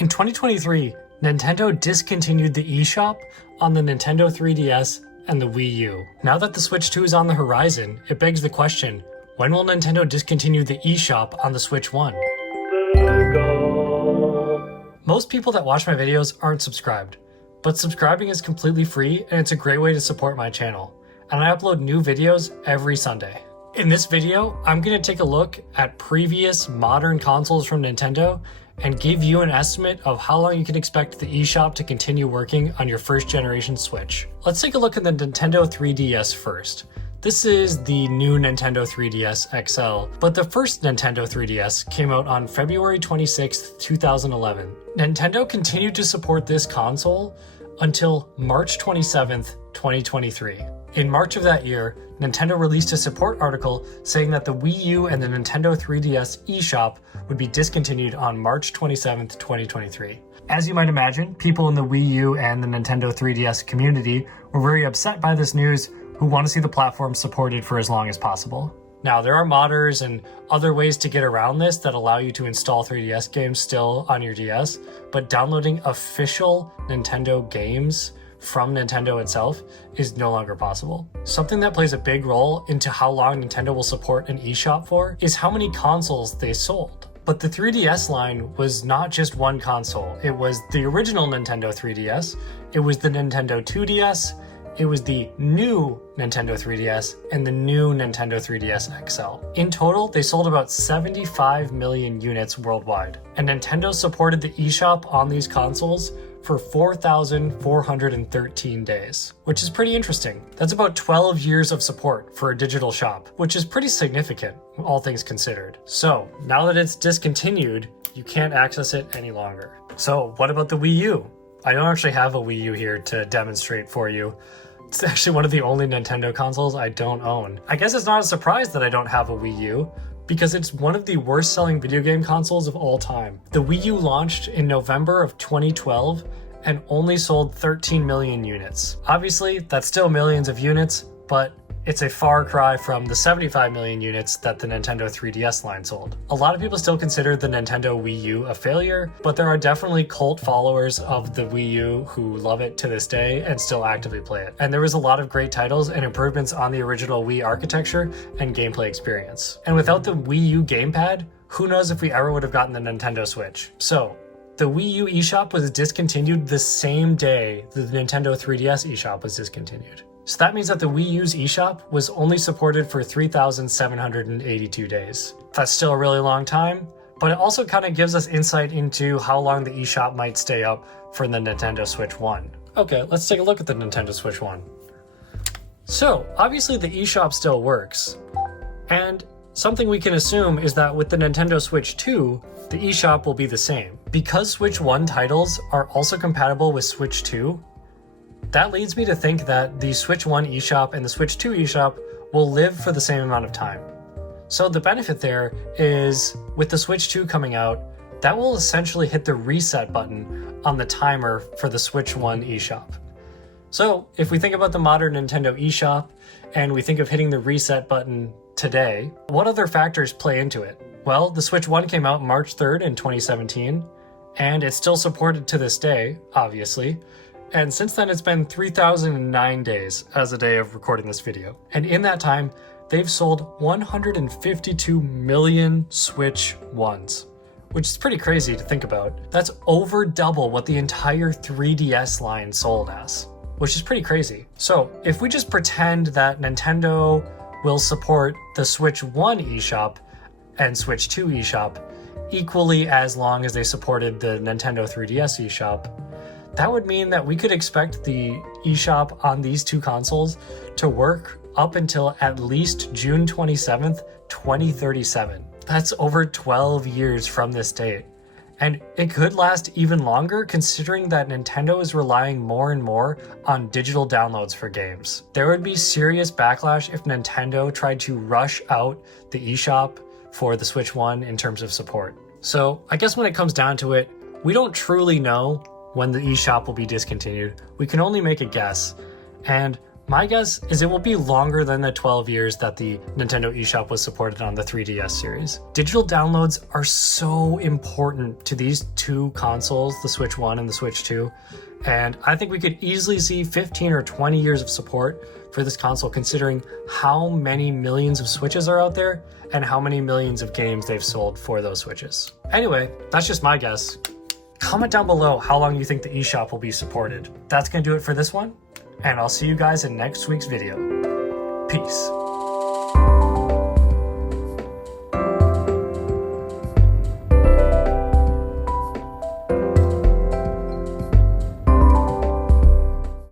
In 2023, Nintendo discontinued the eShop on the Nintendo 3DS and the Wii U. Now that the Switch 2 is on the horizon, it begs the question, when will Nintendo discontinue the eShop on the Switch 1? Most people that watch my videos aren't subscribed, but subscribing is completely free and it's a great way to support my channel. And I upload new videos every Sunday. In this video, I'm going to take a look at previous modern consoles from Nintendo and give you an estimate of how long you can expect the eShop to continue working on your first generation Switch. Let's take a look at the Nintendo 3DS first. This is the new Nintendo 3DS XL, but the first Nintendo 3DS came out on February 26, 2011. Nintendo continued to support this console until March 27, 2023. In March of that year, Nintendo released a support article saying that the Wii U and the Nintendo 3DS eShop would be discontinued on March 27, 2023. As you might imagine, people in the Wii U and the Nintendo 3DS community were very upset by this news, who want to see the platform supported for as long as possible. Now, there are modders and other ways to get around this that allow you to install 3DS games still on your DS, but downloading official Nintendo games from Nintendo itself is no longer possible. Something that plays a big role into how long Nintendo will support an eShop for is how many consoles they sold. But the 3DS line was not just one console. It was the original Nintendo 3DS, it was the Nintendo 2DS, it was the new Nintendo 3DS, and the new Nintendo 3DS XL. In total, they sold about 75 million units worldwide, and Nintendo supported the eShop on these consoles for 4,413 days, which is pretty interesting. That's about 12 years of support for a digital shop, which is pretty significant, all things considered. So, now that it's discontinued, you can't access it any longer. So, what about the Wii U? I don't actually have a Wii U here to demonstrate for you. It's actually one of the only Nintendo consoles I don't own. I guess it's not a surprise that I don't have a Wii U, because it's one of the worst selling video game consoles of all time. The Wii U launched in November of 2012 and only sold 13 million units. Obviously, that's still millions of units, but it's a far cry from the 75 million units that the Nintendo 3DS line sold. A lot of people still consider the Nintendo Wii U a failure, but there are definitely cult followers of the Wii U who love it to this day and still actively play it. And there was a lot of great titles and improvements on the original Wii architecture and gameplay experience. And without the Wii U gamepad, who knows if we ever would have gotten the Nintendo Switch. So, the Wii U eShop was discontinued the same day the Nintendo 3DS eShop was discontinued. So that means that the Wii U's eShop was only supported for 3,782 days. That's still a really long time, but it also kind of gives us insight into how long the eShop might stay up for the Nintendo Switch 1. Okay, let's take a look at the Nintendo Switch 1. So, obviously the eShop still works, and something we can assume is that with the Nintendo Switch 2, the eShop will be the same. Because Switch 1 titles are also compatible with Switch 2, that leads me to think that the Switch 1 eShop and the Switch 2 eShop will live for the same amount of time. So the benefit there is, with the Switch 2 coming out, that will essentially hit the reset button on the timer for the Switch 1 eShop. So if we think about the modern Nintendo eShop, and we think of hitting the reset button today, what other factors play into it? Well, the Switch 1 came out March 3rd in 2017, and it's still supported to this day, obviously. And since then, it's been 3,009 days as the day of recording this video. And in that time, they've sold 152 million Switch 1s, which is pretty crazy to think about. That's over double what the entire 3DS line sold as, which is pretty crazy. So if we just pretend that Nintendo will support the Switch 1 eShop and Switch 2 eShop equally as long as they supported the Nintendo 3DS eShop, that would mean that we could expect the eShop on these two consoles to work up until at least June 27th, 2037. That's over 12 years from this date. And it could last even longer considering that Nintendo is relying more and more on digital downloads for games. There would be serious backlash if Nintendo tried to rush out the eShop for the Switch 1 in terms of support. So I guess when it comes down to it, we don't truly know when the eShop will be discontinued. We can only make a guess. And My guess is it will be longer than the 12 years that the Nintendo eShop was supported on the 3DS series. Digital downloads are so important to these two consoles, the Switch 1 and the Switch 2, and I think we could easily see 15 or 20 years of support for this console considering how many millions of Switches are out there and how many millions of games they've sold for those Switches. Anyway, that's just my guess. Comment down below how long you think the eShop will be supported. That's gonna do it for this one, and I'll see you guys in next week's video. Peace.